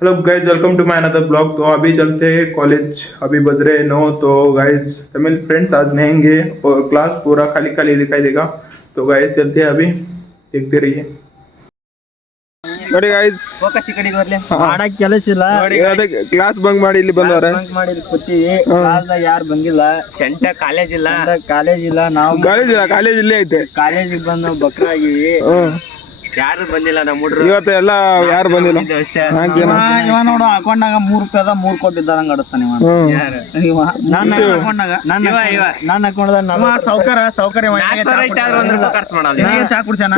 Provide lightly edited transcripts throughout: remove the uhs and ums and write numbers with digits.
Hello guys, welcome to my another blog. तो अभी चलते हैं कॉलेज। अभी बज रहे 9। तो गाइज तमिल फ्रेंड्स आज नहाएंगे और क्लास पूरा खाली खाली दिखाई देगा। तो गाइज चलते हैं, अभी देखते रहिए। ನೋಡಿ ಗಾಯ್ಸ್, ಫೋಕಸ್ ಈ ಕಡೆ ಬರ್ಲಿ. ಮಾಡಕ್ ಕೆಲಸ ಇಲ್ಲ. ಕ್ಲಾಸ್ ಬಂಕ್ ಮಾಡಿ ಇಲ್ಲಿ ಬಂದವ್ರೆ. ಬಂಕ್ ಮಾಡಿ ಕೂತೀವಿ. ಕ್ಲಾಸ್ ಯಾರು ಬಂದಿಲ್ಲ. ಸೆಂಟರ್ ಕಾಲೇಜ್ ಇಲ್ಲ. ಕಾಲೇಜ್ ಇಲ್ಲ. ನಾವು ಕಾಲೇಜ್ ಇಲ್ಲೇ ಐತೆ. ಕಾಲೇಜಿಗೆ ಬಂದು ಬಕ್ರ ಆಗಿವಿ. ಯಾರು ಬಂದಿಲ್ಲ ನಮ್ಮ ಹುಡುಗರು. ಇವತ್ತು ಎಲ್ಲ ಯಾರು ಬಂದಿಲ್ಲ. ಇವ ನೋಡು ಅಕೌಂಟ್ನಾಗ 3 ರೂಪಾಯಿದ 3 ಕೊಟ್ಟಿದ್ದಾರಂಗ ಆಡಿಸ್ತಾನೆ ಇವ. ನನ್ನ ಅಕೌಂಟ್ದಾಗ ಚಾ ಕುಡ್ಸ್ಯಾನ.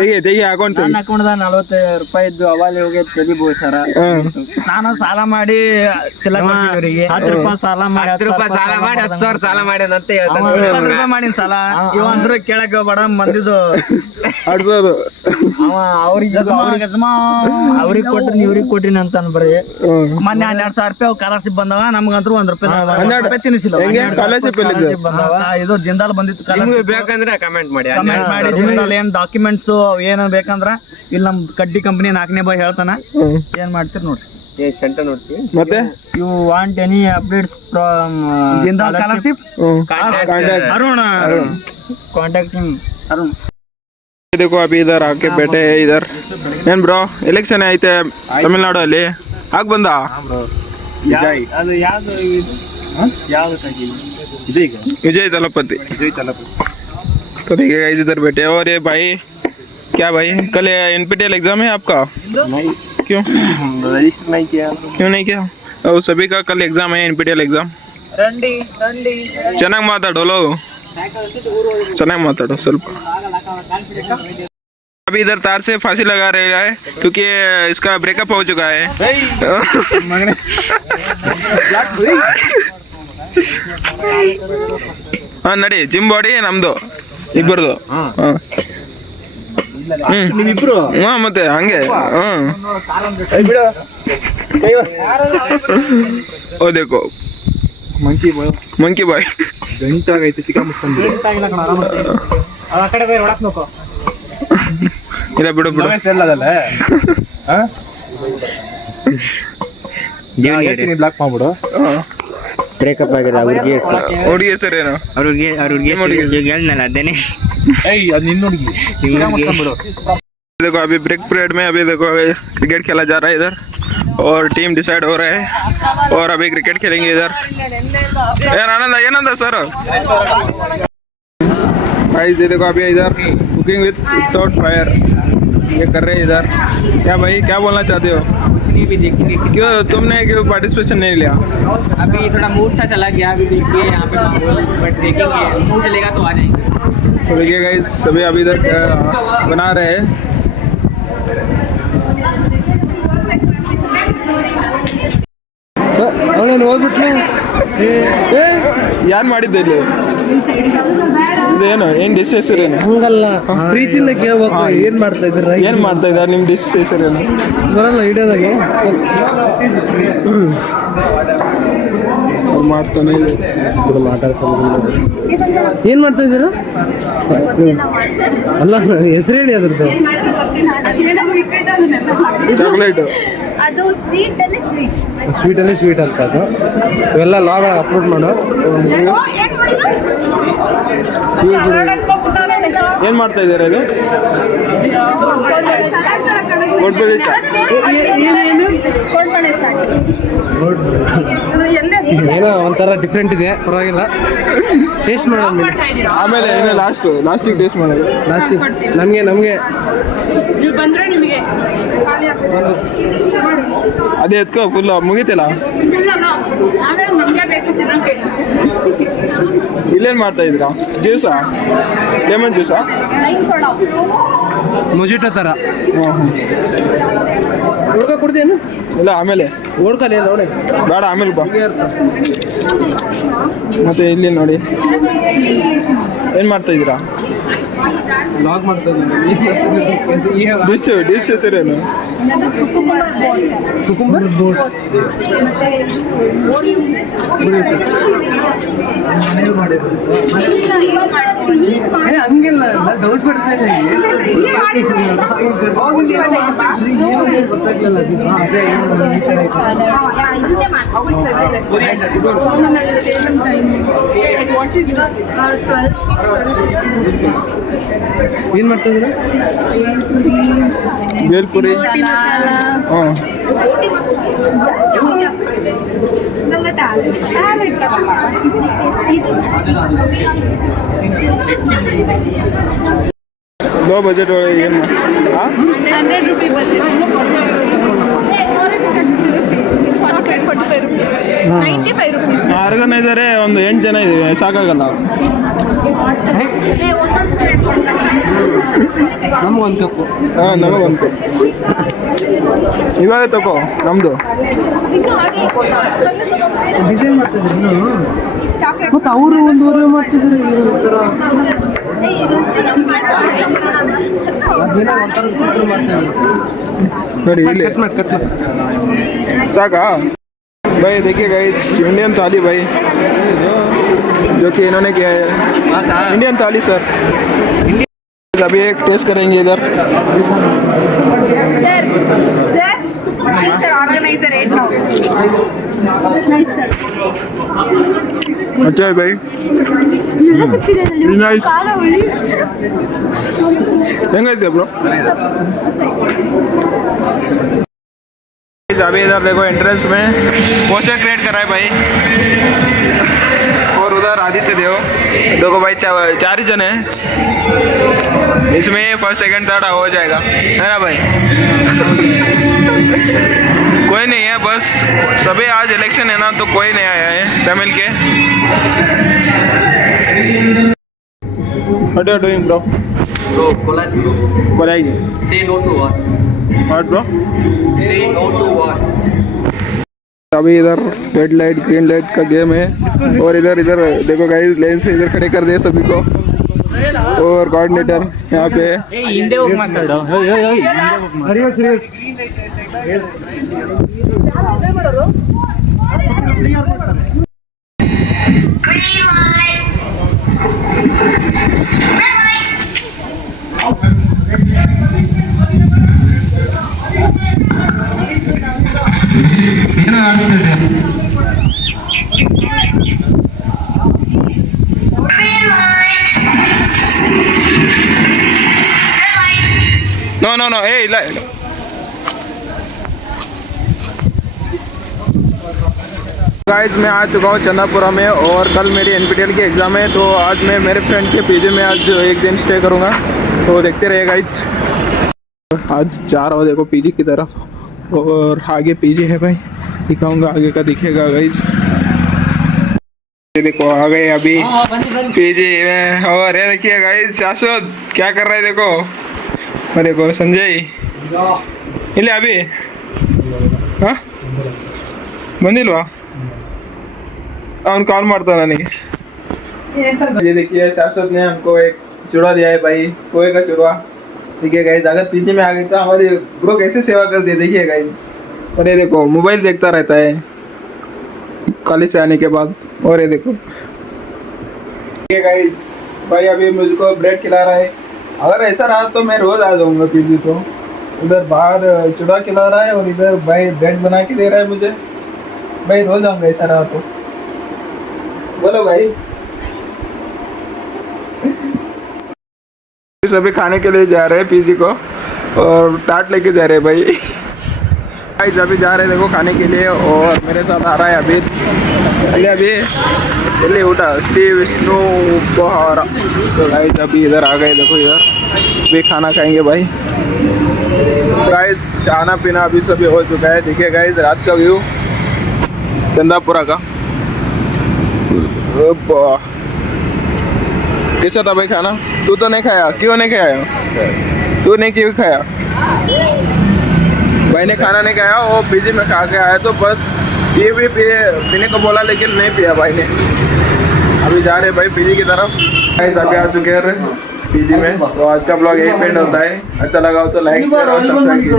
ನನ್ನ ಅಕೌಂಟ್ದಾಗ 45 ರೂಪಾಯಿ ಇದ್ದು ಅವಾಲಿ ಹೋಗಿ ತಲಿ ಬೋಯ್ಸಾರ. ನಾನು ಸಾಲ ಮಾಡಿ ತಿಲಕರಿಗೆ 10 ರೂಪಾಯಿ ಸಾಲ ಮಾಡಿ 10 ಸಾವಿರ ಸಾಲ ಮಾಡ್ಯಾನಂತ ಹೇಳ್ತಾನೆ. 20 ರೂಪಾಯಿ ಮಾಡಿನ ಸಾಲ. ಇವ ಅಂದ್ರೆ ಕೇಳಕ್ ಹೋಗ್ಬೇಡ, ಮಂದಿದು ಆಡ್ಸೋದು. ಅವ್ರಿಗೆ ಕೊಟ್ರಿ ಇವ್ರಿಗೆ ಕೊಟ್ರಿ ಅಂತ ಅನ್ಬರಿ. ಮೊನ್ನೆ 12,000 ರೂಪಾಯಿ ಸ್ಕಾಲರ್ಶಿಪ್ ಬಂದವ. ನಮ್ಗಂತೂ 1 ರೂಪಾಯಿ ತಿನ್ನಿಸಿಲ್ಲ. ಇದು ಜಿಂದಾಲ್ ಬಂದಿತ್ತು. ನಿಮ್ಗೆ ಬೇಕಂದ್ರೆ ಕಮೆಂಟ್ ಮಾಡಿ. ಜಿಂದಾಲ್ ಏನ್ ಡಾಕ್ಯುಮೆಂಟ್ಸ್ ಏನ ಬೇಕಂದ್ರ ಇಲ್ಲಿ ನಮ್ ಕಡ್ಡಿ ಕಂಪನಿ 4ನೇ ಬಾಯ್ ಹೇಳ್ತಾನ. ಏನ್ ಮಾಡ್ತೀರಿ ನೋಡ್ರಿ. ಸೆಂಟರ್ ನೋಡ್ತೀವಿ. ಮತ್ತೆ you want any updates from Jindal scholarship? Arun contact him. Arun देखो अभी इधर आके बैठे हैं इधर। ಏನ್ ಬ್ರೋ, ಎಲೆಕ್ಷನ್ ಐತೆ ತಮಿಳ್ನಾಡು ಅಲ್ಲಿ, ಆಗ ಬಂದ ಅದು ಯಾವ್ದು विजय तलपति। तो देखिए गाइस, इधर बैठे हैं। और ये भाई, क्या भाई कल NPTEL एग्जाम है आपका? नहीं। क्यों रजिस्टर नहीं किया? क्यों नहीं किया? वो सभी का कल एग्जाम है, NPTEL एग्जाम। ಚೆನ್ನಾಗಿ ಮಾತಾಡೋಲು, ಚೆನ್ನಾಗಿ ಮಾತಾಡೋ ಸ್ವಲ್ಪ. अभी इधर तार से फांसी लगा रहे हैं क्योंकि इसका ब्रेकअप हो चुका है। हाँ नड़ी जिम बॉडी ನಮ್ದು ಇಬ್ಬರದು. हाँ ಮತ್ತೆ ಹಂಗೆ. ओ देखो ಮಂಕಿ ಬಾಯ್ ಗಣಿತಾಗೈತೆ ಚಿಕ್ಕ ಮುಸ್ಕೊಂಡು. ಇಲ್ಲ ಬಿಡು ಬ್ಲಾಕ್ ಮಾಡ್ಬಿಡು. ಬ್ರೇಕಪ್ ಆಗಿದೆ ಹುಡುಗಿ ಹೆಸರೇನು? ಹೇಳ್ನಲ್ಲ ಅದೇನೆ. देखो अभी ब्रेक पीरियड में अभी देखो क्रिकेट खेला जा रहा है इधर, और टीम डिसाइड हो रहा है और अभी क्रिकेट खेलेंगे इधर. यार आनंद ಏನಂದ सर? गाइस ये देखो अभी इधर कुकिंग विदाउट फायर ये कर रहे हैं इधर. क्या भाई, क्या बोलना चाहते हो? कुछ नहीं, भी देखेंगे. क्यों तुमने क्यों पार्टिसिपेशन नहीं लिया? अभी थोड़ा मूड सा चला गया. अभी देखिए यहाँ पे माहौल, बट देखेंगे मूड चलेगा तो आ जाएंगे. तो देखिए गाइस, सभी अभी इधर बना रहे हैं. ಯಾರು ಮಾಡಿದ್ದೆ ಇಲ್ಲಿ? ಇದೇನು ಏನ್ ಡಿಶ್ ಹೆಸರೇನು? ಹಂಗಲ್ಲ, ಪ್ರೀತಿಯಿಂದ ಕೇಳ್ಬೇಕು. ಏನ್ ಮಾಡ್ತಾ ಇದ್ದೀರ? ಏನ್ ಮಾಡ್ತಾ ಇದ್ದಾರೆ? ನಿಮ್ ಡಿಶ್ ಹೆಸರೇನು? ಬರಲ್ಲ ಹಿಡಿಯೋದಾಗೆ ಮಾಡ್ತಾನೆ ಏನ್ ಮಾಡ್ತಾ ಇದ್ದೀರ? ಅಲ್ಲ ಹೆಸರು ಹೇಳಿ ಅದ್ರದ್ದು. ಚಾಕ್ಲೇಟ್. ಅದು ಸ್ವೀಟ್ ಅಲ್ಲಿ ಸ್ವೀಟ್ ಅಂತ. ಅದು ಇವೆಲ್ಲ ಲಾಗ್ ಅಪ್ಲೋಡ್ ಮಾಡೋ. ಏನ್ ಮಾಡ್ತಾ ಇದ್ದಾರೆ ಇದು? ಏನೋ ಒಂಥರ ಡಿಫ್ರೆಂಟ್ ಇದೆ, ಪರವಾಗಿಲ್ಲ. ಟೇಸ್ಟ್ ಮಾಡೋದು ಆಮೇಲೆ ಏನೋ ಲಾಸ್ಟಿಗೆ ಟೇಸ್ಟ್ ಮಾಡೋದು. ಲಾಸ್ಟಿಗೆ ನಮಗೆ ಅದೇ ಎತ್ಕೋ ಫುಲ್ ಮುಗಿತಿಲ್ಲ. ಇಲ್ಲೇನ್ ಮಾಡ್ತಾ ಇದ್ದೀರಾ? ಜ್ಯೂಸಾ? ಲೆಮನ್ ಜ್ಯೂಸಾ? ಮೊಜಿಟೋ ಥರ ಹುಡ್ಕ ಕೊಡ್ತೇನು? ಇಲ್ಲ ಆಮೇಲೆ ಓಡ್ಕಲ್ಲ ನೋಡಿ, ಬೇಡ ಆಮೇಲೆ ಬಾ. ಮತ್ತೆ ಇಲ್ಲಿ ನೋಡಿ ಏನ್ ಮಾಡ್ತಾ ಇದ್ದೀರಾ? ಬ್ಲಾಗ್ ಮಾಡ್ತದೆ ಡಿಶ್ ಹೆಸರೇನು? ಕುಕುಂಬರ್ ಹಂಗಿಲ್ಲ ಡೌಟ್ ಬರ್ತಾ ಏನ್ ಮಾಡ್ತಿದ್ರ? ಬೇಲ್ಪುರಿ. ಹಾಂ ಲೋ ಬಜೆಟ್ ಒಳಗೆ ಏನು? ಹಾಂ 100 rupee budget. Chocolate 45 rupees. 95 rupees. ಆರ್ಗನೈಸರೇ ಒಂದು 8 ಜನ ಇದ್ದೀವಿ, ಸಾಕಾಗಲ್ಲ. ನಮಗೊಂದು ಕಪ್ಪು. ಹಾಂ ನಮಗೊಂದು ಇವಾಗ ತಗೋ ನಮ್ಮದು. ಇನ್ನು ಹಾಗೆ ಡಿಸೈನ್ ಮಾಡ್ತಿದ್ರು ಇನ್ನು ಮತ್ತು ಅವರು ಒಂದೂವರೆ ಮಾಡ್ತಿದ್ರು ಅದೆಲ್ಲ ಒಂಥರ ಚಿತ್ರ ಮಾಡ್ತಿದ್ರು. ನೋಡಿ ಇಲ್ಲಿ ಕಟ್ ಮಾಡಿ साका भाई देखिए गाइस इंडियन थाली भाई जो कि इन्होंने किया है इंडियन थाली सर। अभी एक टेस्ट करेंगे इधर। Sir, see sir, organizer right now. Nice sir. अच्छा है भाई, ಎಲ್ಲ ಸಿಕ್ತಿದೆ ಅಲ್ಲಿ. Nice. ಖಾರ ಹುಳಿ. ಹೆಂಗೈತೆ ಬ್ರೋ? अभी इधर देखो एंट्रेंस में पोस्टर क्रिएट कर रहा है भाई, और उधर आदित्य देव। देखो भाई 4 ही जन हैं इसमें, फर्स्ट सेकंड थर्ड हो जाएगा है ना भाई? कोई नहीं है, बस सभी आज इलेक्शन है ना, तो कोई नहीं आया है तमिल के। What are you doing bro? Bro, collage bro. Collage. Say no to war. What bro? Say no to war. अभी इधर रेड लाइट ग्रीन लाइट का गेम है, और इधर देखो गाइस लाइन से इधर खड़े कर दिए सभी को, और कोऑर्डिनेटर यहाँ पे ಹಿಂದೆ ಹೋಗಿ ಮಾತಾಡು. नो ए ಇಲ್ಲ गाइस मैं आ चुका हूँ चंदापुरा में, और कल मेरी NPTEL की एग्ज़ाम है, तो आज मैं मेरे फ्रेंड के पीजी में आज एक दिन स्टे करूँगा, तो देखते रहिए गाइस। आज जा रहा हूँ देखो पीजी की तरफ, और आगे पीजी है भाई, दिखाऊंगा आगे का दिखेगा गाइस। ये देखो आ गए अभी पीजी में, और ये देखिए गाइस शाश्वत क्या कर रहा है देखो, और देखो संजय इले अभी हाँ ಬಂದಿಲ್ವಾ? ಅವ್ನು ಕಾಲ್ ಮಾಡ್ತಾ ನನಗೆ। ये देखिए शाश्वत ने हमको एक चुड़वा दिया है भाई, पोहे का चुड़वा। देखिए गाइस अगर पीजी में आ गई तो हमारी ब्रो कैसे सेवा कर दी, देखिए गाइस। और ये देखो मोबाइल देखता रहता है कॉलेज से आने के बाद, और ये देखो देखिए गाइस भाई अभी मुझको ब्रेड खिला रहा है। अगर ऐसा रहा तो मैं रोज आ जाऊंगा पीजी, तो उधर बाहर चुड़ा खिला रहा है और इधर भाई ब्रेड बना के दे रहा है मुझे, भाई रोज आऊंगा ऐसा रहा तो। बोलो भाई। सभी खाने के लिए जा रहे हैं पीजी को, और टाट लेके जा रहे हैं भाई। गाइस अभी जा रहे हैं देखो खाने के लिए, और मेरे साथ आ रहा है अभी ಇಲ್ಲಿ ಊಟ ಶ್ರೀ विष्णु उपहार। तो गाइस अभी इधर आ गए, देखो इधर भी खाना खाएंगे भाई। गाइस खाना पीना अभी सभी हो चुका है। देखिए गाइस रात का व्यू चंदापुरा का, कैसा था भाई खाना? तू तो नहीं खाया, क्यों नहीं खाया? तू नहीं क्यों खाया? भाई ने खाना नहीं खाया, वो पीजी में खा के आया, तो बस ये भी पीने को बोला लेकिन नहीं पिया भाई ने। अभी जा रहे भाई पीजी की तरफ। गाइस अभी आ चुके हैं पीजी में। तो आज का ब्लॉग यही पे एंड होता है। अच्छा लगा हो तो लाइक शेयर और सब्सक्राइब कीजिए।